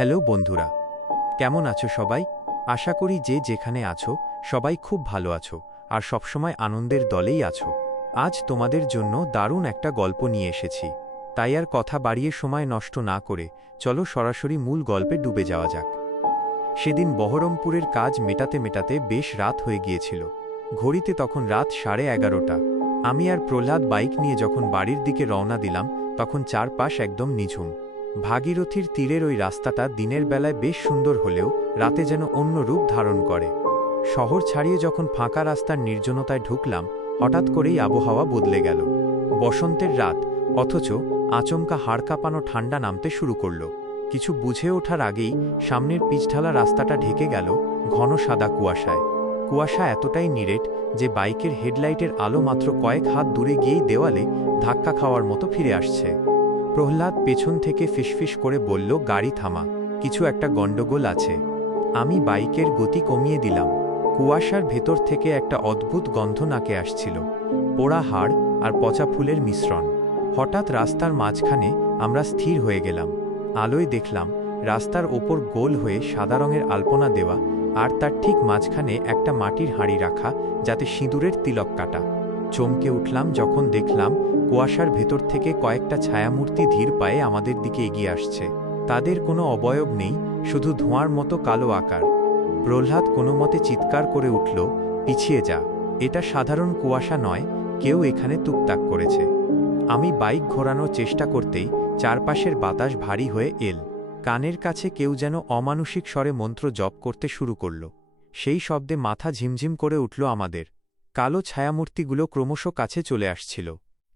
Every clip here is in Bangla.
হ্যালো বন্ধুরা। কেমন আছো সবাই? আশা করি যে যেখানে আছো, সবাই খুব ভালো আছো, আর সবসময় আনন্দের দলেই আছো। আজ তোমাদের জন্য দারুণ একটা গল্প নিয়ে এসেছি। তাই আর কথা বাড়িয়ে সময় নষ্ট না করে চলো সরাসরি মূল গল্পে ডুবে যাওয়া যাক। সেদিন বহরমপুরের কাজ মেটাতে মেটাতে বেশ রাত হয়ে গিয়েছিল। ঘড়িতে তখন রাত সাড়ে এগারোটা। আমি আর প্রহ্লাদ বাইক নিয়ে যখন বাড়ির দিকে রওনা দিলাম, তখন চারপাশ একদম নিঝুম। ভাগীরথীর তীরের ওই রাস্তাটা দিনের বেলায় বেশ সুন্দর হলেও রাতে যেন অন্য রূপ ধারণ করে। শহর ছাড়িয়ে যখন ফাঁকা রাস্তার নির্জনতায় ঢুকলাম, হঠাৎ করেই আবহাওয়া বদলে গেল। বসন্তের রাত, অথচ আচমকা হাড় কাঁপানো ঠান্ডা নামতে শুরু করল। কিছু বুঝে ওঠার আগেই সামনের পিচঢালা রাস্তাটা ঢেকে গেল ঘন সাদা কুয়াশায়। কুয়াশা এতটাই নিরেট যে বাইকের হেডলাইটের আলো মাত্র কয়েক হাত দূরে গিয়েই দেওয়ালে ধাক্কা খাওয়ার মতো ফিরে আসছে। প্রহ্লাদ পেছন থেকে ফিসফিস করে বলল, গাড়ি থামা, কিছু একটা গণ্ডগোল আছে। আমি বাইকের গতি কমিয়ে দিলাম। কুয়াশার ভেতর থেকে একটা অদ্ভুত গন্ধ নাকে আসছিল। পোড়া হাড় আর পচা ফুলের মিশ্রণ। হঠাৎ রাস্তার মাঝখানে আমরা স্থির হয়ে গেলাম। আলোয় দেখলাম, রাস্তার ওপর গোল হয়ে সাদা রঙের আলপনা দেওয়া আর তার ঠিক মাঝখানে একটা মাটির হাঁড়ি রাখা যাতে সিঁদুরের তিলক কাটা। চমকে উঠলাম যখন দেখলাম কুয়াশার ভেতর থেকে কয়েকটা ছায়ামূর্তি ধীর পায়ে আমাদের দিকে এগিয়ে আসছে। তাদের কোনো অবয়ব নেই, শুধু ধোঁয়ার মতো কালো আকার। প্রহ্লাদ কোনো মতে চিৎকার করে উঠল, পিছিয়ে যা। এটা সাধারণ কুয়াশা নয়, কেউ এখানে তুকতাক করেছে। আমি বাইক ঘোরানোর চেষ্টা করতেই চারপাশের বাতাস ভারী হয়ে এল। কানের কাছে কেউ যেন অমানুষিক স্বরে মন্ত্র জপ করতে শুরু করল। সেই শব্দে মাথা ঝিমঝিম করে উঠল আমাদের। কালো ছায়ামূর্তিগুলো ক্রমশ কাছে চলে আসছিল।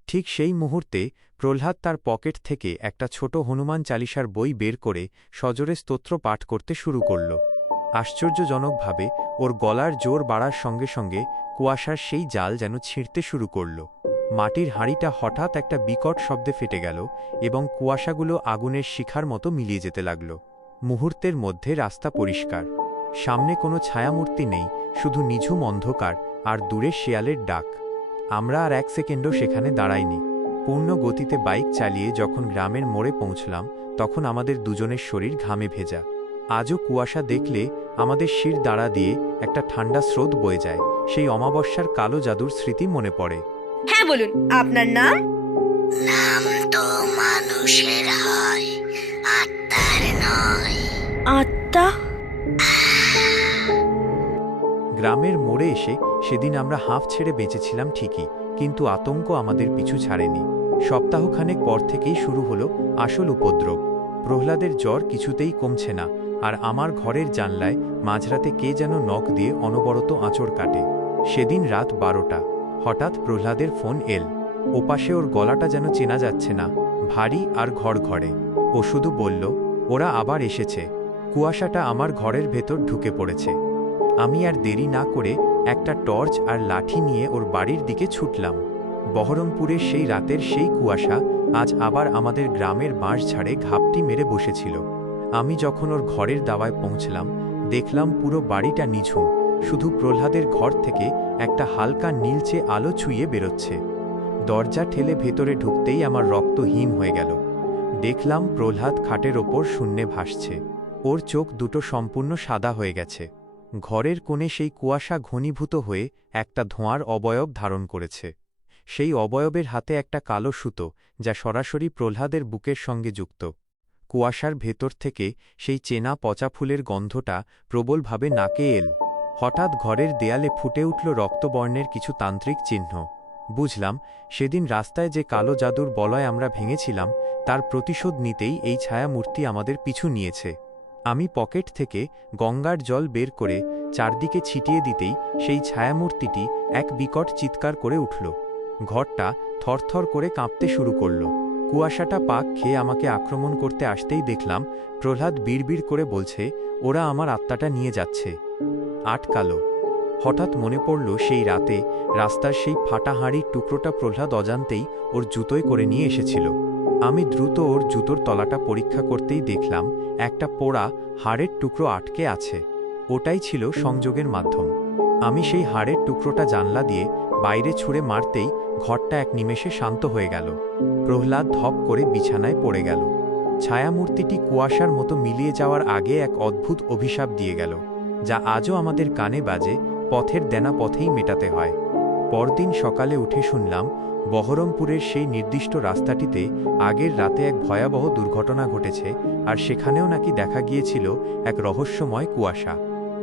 ঠিক সেই মুহূর্তে প্রহ্লাদ তার পকেট থেকে একটা ছোট হনুমান চালিসার বই বের করে সজোরে স্তোত্র পাঠ করতে শুরু করল। আশ্চর্যজনকভাবে ওর গলার জোর বাড়ার সঙ্গে সঙ্গে কুয়াশার সেই জাল যেন ছিঁড়তে শুরু করল। মাটির হাঁড়িটা হঠাৎ একটা বিকট শব্দে ফেটে গেল এবং কুয়াশাগুলো আগুনের শিখার মতো মিলিয়ে যেতে লাগল। মুহূর্তের মধ্যে রাস্তা পরিষ্কার। সামনে কোনো ছায়ামূর্তি নেই, শুধু নিঝুম অন্ধকার আর দূরে শেয়ালের ডাক। আমরা আর এক সেকেন্ডও সেখানে দাঁড়াইনি। পূর্ণ গতিতে বাইক চালিয়ে যখন গ্রামের মোড়ে পৌঁছলাম তখন আমাদের দুজনের শরীর ঘামে ভেজা। আজও কুয়াশা দেখলে আমাদের শির দাঁড়া দিয়ে একটা ঠান্ডা স্রোত বয়ে যায় সেই অমাবস্যার কালো জাদুর স্মৃতি মনে পড়ে। হ্যাঁ বলুন আপনার নাম? নাম তো মানুষের হয় আত্মার নয়। আত্মা? গ্রামের মোড়ে এসে সেদিন আমরা হাঁফ ছেড়ে বেঁচেছিলাম ঠিকই, কিন্তু আতঙ্ক আমাদের পিছু ছাড়েনি। সপ্তাহখানেক পর থেকেই শুরু হলো আসল উপদ্রব। প্রহ্লাদের জ্বর কিছুতেই কমছে না, আর আমার ঘরের জানলায় মাঝরাতে কে যেন নখ দিয়ে অনবরত আঁচড় কাটে। সেদিন রাত বারোটা, হঠাৎ প্রহ্লাদের ফোন এল। ওপাশে ওর গলাটা যেন চেনা যাচ্ছে না, ভারী আর ঘর ঘরে ও শুধু বলল, ওরা আবার এসেছে। কুয়াশাটা আমার ঘরের ভেতর ঢুকে পড়েছে। আমি আর দেরি না করে একটা টর্চ আর লাঠি নিয়ে ওর বাড়ির দিকে ছুটলাম। বহরমপুরের সেই রাতের সেই কুয়াশা আজ আবার আমাদের গ্রামের বাঁশঝাড়ে ঘাপটি মেরে বসেছিল। আমি যখন ওর ঘরের দাওয়ায় পৌঁছলাম, দেখলাম পুরো বাড়িটা নিঝুম, শুধু প্রহ্লাদের ঘর থেকে একটা হালকা নীলচে আলো ছুঁয়ে বেরোচ্ছে। দরজা ঠেলে ভেতরে ঢুকতেই আমার রক্ত হিম হয়ে গেল। দেখলাম প্রহ্লাদ খাটের ওপর শূন্যে ভাসছে। ওর চোখ দুটো সম্পূর্ণ সাদা হয়ে গেছে। ঘরের কোণে সেই কুয়াশা ঘনীভূত হয়ে একটা ধোঁয়ার অবয়ব ধারণ করেছে। সেই অবয়বের হাতে একটা কালো সুতো, যা সরাসরি প্রহ্লাদের বুকের সঙ্গে যুক্ত। কুয়াশার ভেতর থেকে সেই চেনা পচা ফুলের গন্ধটা প্রবলভাবে নাকে এল। হঠাৎ ঘরের দেয়ালে ফুটে উঠল রক্তবর্ণের কিছু তান্ত্রিক চিহ্ন। বুঝলাম, সেদিন রাস্তায় যে কালো জাদুর বলয় আমরা ভেঙেছিলাম, তার প্রতিশোধ নিতেই এই ছায়ামূর্তি আমাদের পিছু নিয়েছে। আমি পকেট থেকে গঙ্গার জল বের করে চারদিকে ছিটিয়ে দিতেই সেই ছায়ামূর্তিটি এক বিকট চিৎকার করে উঠল। ঘরটা থরথর করে কাঁপতে শুরু করল। কুয়াশাটা পাক খেয়ে আমাকে আক্রমণ করতে আসতেই দেখলাম প্রহ্লাদ বিড়বিড় করে বলছে, ওরা আমার আত্মাটা নিয়ে যাচ্ছে। আটকালো। হঠাৎ মনে পড়ল সেই রাতে রাস্তার সেই ফাটা হাঁড়ির টুকরোটা প্রহ্লাদ অজান্তেই ওর জুতোয় করে নিয়ে এসেছিল। আমি দ্রুত ওর জুতোর তলাটা পরীক্ষা করতেই দেখলাম একটা পোড়া হাড়ের টুকরো আটকে আছে। ওটাই ছিল সংযোগের মাধ্যম। আমি সেই হাড়ের টুকরোটা জানলা দিয়ে বাইরে ছুঁড়ে মারতেই ঘরটা এক নিমেষে শান্ত হয়ে গেল। প্রহ্লাদ ধপ করে বিছানায় পড়ে গেল। ছায়ামূর্তিটি কুয়াশার মতো মিলিয়ে যাওয়ার আগে এক অদ্ভুত অভিশাপ দিয়ে গেল, যা আজও আমাদের কানে বাজে, পথের দেনা পথেই মেটাতে হয়। পরদিন সকালে উঠে শুনলাম বহরমপুরের সেই নির্দিষ্ট রাস্তাটিতে আগের রাতে এক ভয়াবহ দুর্ঘটনা ঘটেছে আর সেখানেও নাকি দেখা গিয়েছিল এক রহস্যময় কুয়াশা।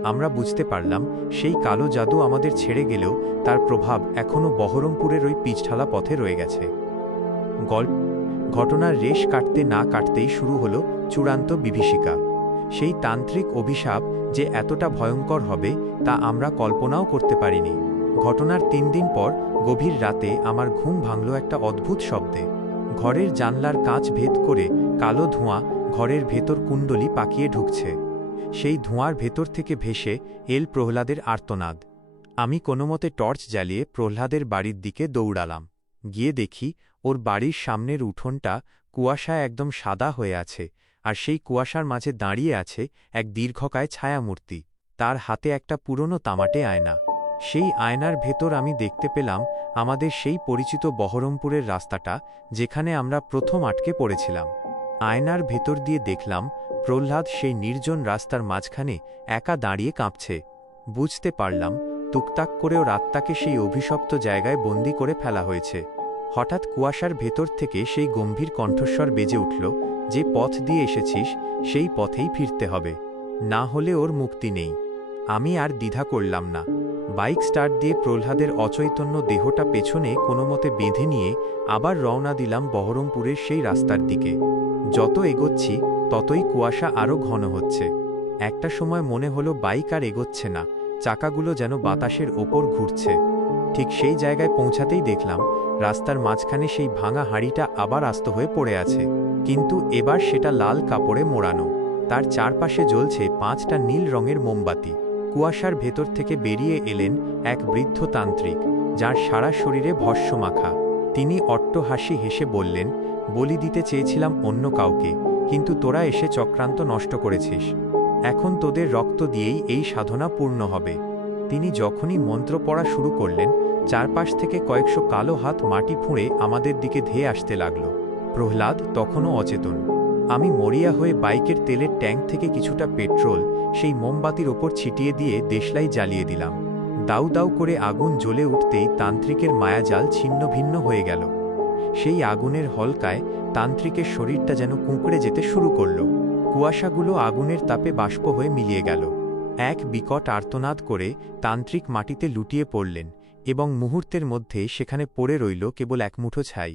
আমরা বুঝতে পারলাম, সেই কালো জাদু আমাদের ছেড়ে গেলেও তার প্রভাব এখনও বহরমপুরের ওই পিচঢালা পথে রয়ে গেছে। গল্প ঘটনার রেশ কাটতে না কাটতেই শুরু হলো চূড়ান্ত বিভীষিকা। সেই তান্ত্রিক অভিশাপ যে এতটা ভয়ঙ্কর হবে তা আমরা কল্পনাও করতে পারিনি। ঘটনার তিন দিন পর গভীর রাতে আমার ঘুম ভাঙল একটা অদ্ভুত শব্দে। ঘরের জানলার কাঁচ ভেদ করে কালো ধোঁয়া ঘরের ভেতর কুণ্ডলি পাকিয়ে ঢুকছে। সেই ধোঁয়ার ভেতর থেকে ভেসে এল প্রহ্লাদের আর্তনাদ। আমি কোনোমতে টর্চ জ্বালিয়ে প্রহ্লাদের বাড়ির দিকে দৌড়ালাম। গিয়ে দেখি ওর বাড়ির সামনের উঠোনটা কুয়াশায় একদম সাদা হয়ে আছে আর সেই কুয়াশার মাঝে দাঁড়িয়ে আছে এক দীর্ঘকায় ছায়ামূর্তি। তার হাতে একটা পুরনো তামাটে আয়না। সেই আয়নার ভেতর আমি দেখতে পেলাম আমাদের সেই পরিচিত বহরমপুরের রাস্তাটা, যেখানে আমরা প্রথম আটকে পড়েছিলাম। আয়নার ভেতর দিয়ে দেখলাম, প্রহ্লাদ সেই নির্জন রাস্তার মাঝখানে একা দাঁড়িয়ে কাঁপছে। বুঝতে পারলাম, টুকটাক করেও রাতটাকে সেই অভিশপ্ত জায়গায় বন্দি করে ফেলা হয়েছে। হঠাৎ কুয়াশার ভেতর থেকে সেই গম্ভীর কণ্ঠস্বর বেজে উঠল, যে পথ দিয়ে এসেছিস, সেই পথেই ফিরতে হবে। না হলে ওর মুক্তি নেই। আমি আর দ্বিধা করলাম না। বাইক স্টার্ট দিয়ে প্রহ্লাদের অচৈতন্য দেহটা পেছনে কোনো মতে বেঁধে নিয়ে আবার রওনা দিলাম বহরমপুরের সেই রাস্তার দিকে। যত এগোচ্ছি, ততই কুয়াশা আরও ঘন হচ্ছে। একটা সময় মনে হলো বাইক আর এগোচ্ছে না, চাকাগুলো যেন বাতাসের ওপর ঘুরছে। ঠিক সেই জায়গায় পৌঁছাতেই দেখলাম, রাস্তার মাঝখানে সেই ভাঙা হাঁড়িটা আবার আস্ত হয়ে পড়ে আছে। কিন্তু এবার সেটা লাল কাপড়ে মোড়ানো। তার চারপাশে জ্বলছে পাঁচটা নীল রঙের মোমবাতি। কুয়াশার ভেতর থেকে বেরিয়ে এলেন এক বৃদ্ধ তান্ত্রিক, যার সারা শরীরে ভস্য মাখা তিনি অট্টহাসি হেসে বললেন, বলি দিতে চেয়েছিলাম অন্য কাউকে, কিন্তু তোরা এসে চক্রান্ত নষ্ট করেছিস। এখন তোদের রক্ত দিয়েই এই সাধনা পূর্ণ হবে। তিনি যখনই মন্ত্র পড়া শুরু করলেন, চারপাশ থেকে কয়েকশো কালো হাত মাটি ফুঁড়ে আমাদের দিকে ধেয়ে আসতে লাগল। প্রহ্লাদ তখনও অচেতন। আমি মরিয়া হয়ে বাইকের তেলের ট্যাঙ্ক থেকে কিছুটা পেট্রোল সেই মোমবাতির ওপর ছিটিয়ে দিয়ে দেশলাই জ্বালিয়ে দিলাম। দাউ দাউ করে আগুন জ্বলে উঠতেই তান্ত্রিকের মায়াজাল ছিন্ন ভিন্ন হয়ে গেল। সেই আগুনের হলকায় তান্ত্রিকের শরীরটা যেন কুঁকড়ে যেতে শুরু করল। কুয়াশাগুলো আগুনের তাপে বাষ্প হয়ে মিলিয়ে গেল। এক বিকট আর্তনাদ করে তান্ত্রিক মাটিতে লুটিয়ে পড়লেন এবং মুহূর্তের মধ্যে সেখানে পড়ে রইল কেবল এক মুঠো ছাই।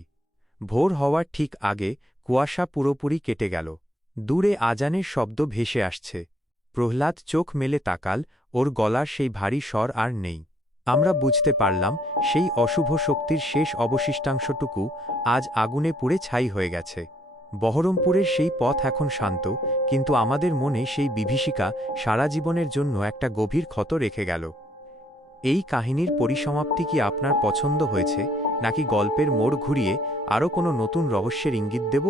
ভোর হওয়ার ঠিক আগে কুয়াশা পুরোপুরি কেটে গেল। দূরে আজানের শব্দ ভেসে আসছে। প্রহ্লাদ চোখ মেলে তাকাল, ওর গলার সেই ভারী স্বর আর নেই। আমরা বুঝতে পারলাম, সেই অশুভ শক্তির শেষ অবশিষ্টাংশটুকু আজ আগুনে পুড়ে ছাই হয়ে গেছে। বহরমপুরের সেই পথ এখন শান্ত, কিন্তু আমাদের মনে সেই বিভীষিকা সারা জীবনের জন্য একটা গভীর ক্ষত রেখে গেল। এই কাহিনীর পরিসমাপ্তি কি আপনার পছন্দ হয়েছে, নাকি গল্পের মোড় ঘুরিয়ে আরও কোনো নতুন রহস্যের ইঙ্গিত দেব?